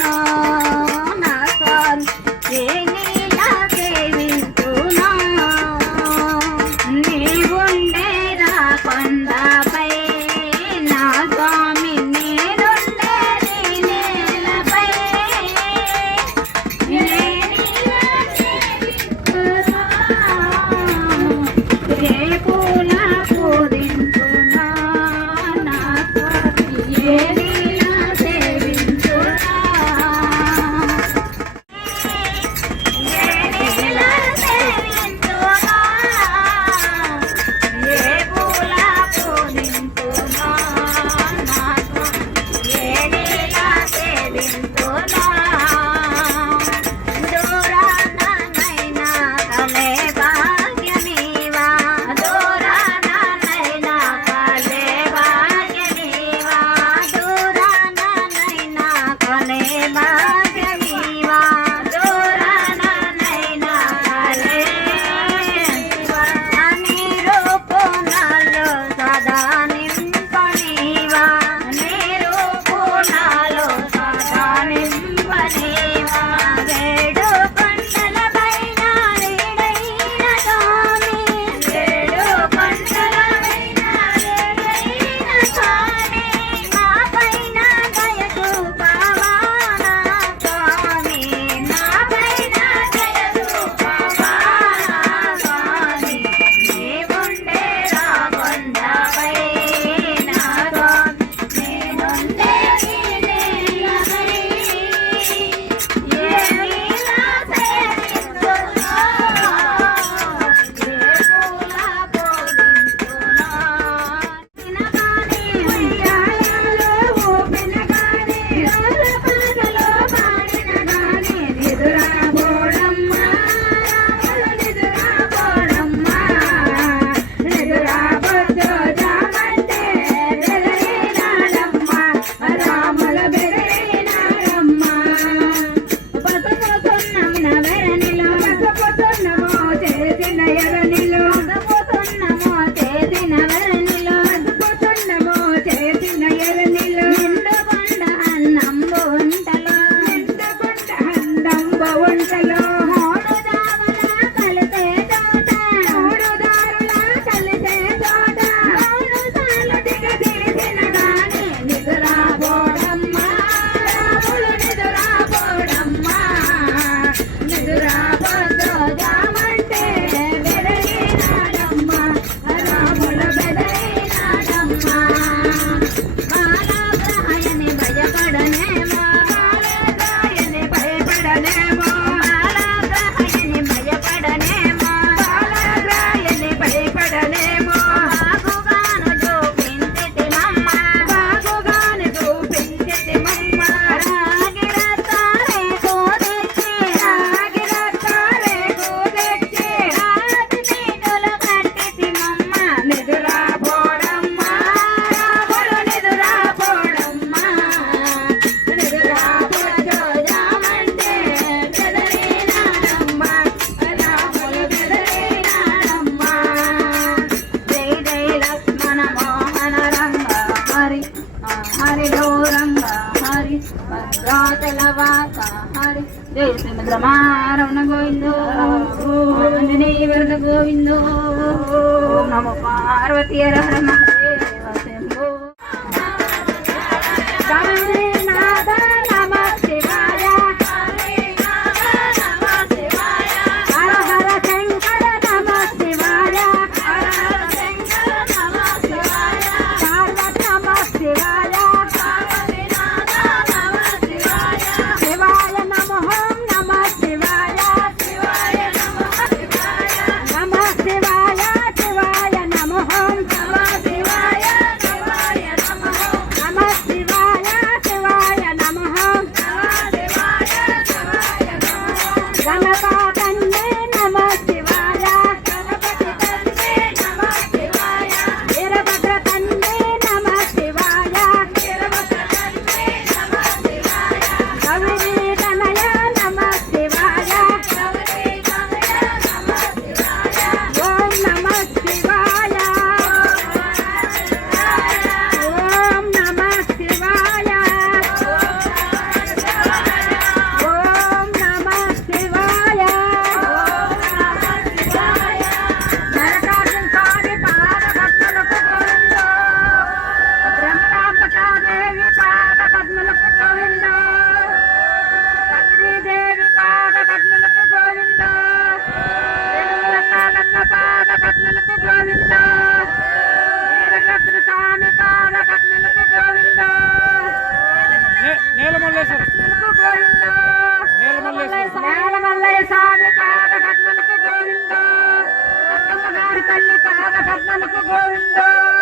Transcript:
ना భద్రాచల వాస హరి. జయ శ్రీమద్రమారమణ గోవిందో. నమో పార్వతీ హర పద్మలకు గోవింద. వీరభద్ర స్వామి పద్మలకు గోవింద. నే- నేలమల్లేశ్వర. పద్మలకు గోవింద. నేలమల్లయ్య స్వామి పద్మలకు గోవింద. అక్కమ్మ గారి తల్లి పద్మలకు గోవింద.